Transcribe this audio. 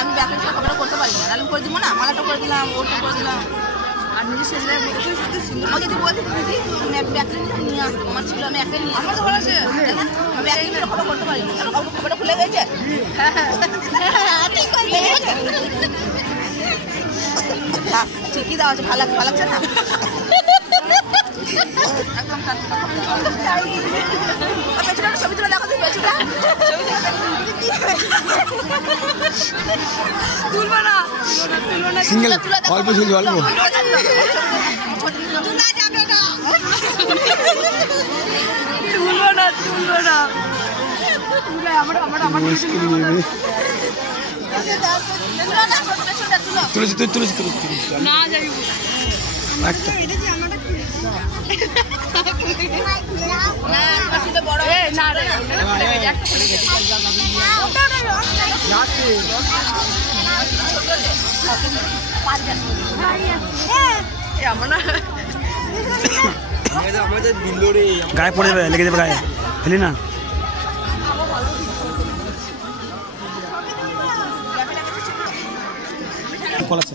আমি ব্যাকের করতে পারি না, তাহলে করে দিব না, মালাটা করে দিলাম, ওটা করে দিলাম। আর নিজে সেজে আমাকে যদি বলতে দিদি তুমি এক ব্যাগ নিয়ে আসবো, আমার ছিল আমি একটা নিয়ে আমার তো ভালো আছে, আমি ব্যাগ নিয়ে খবর করতে পারি না, খবরটা খুলে গেছে। ঠিকই দেওয়া আছে, ভালো লাগছে না একদম। পেছনে ছবি তুলে দেখো, পেছনে তুলবো না, সিঙ্গেল অল্প ছবি অল্প তুলবো না তুলেছি তুই তুলেছি না যাই একটা বড় না রে গায়ে পড়ে যাবে, লেগে যাবে গায়ে, ফেলি না। কল আছে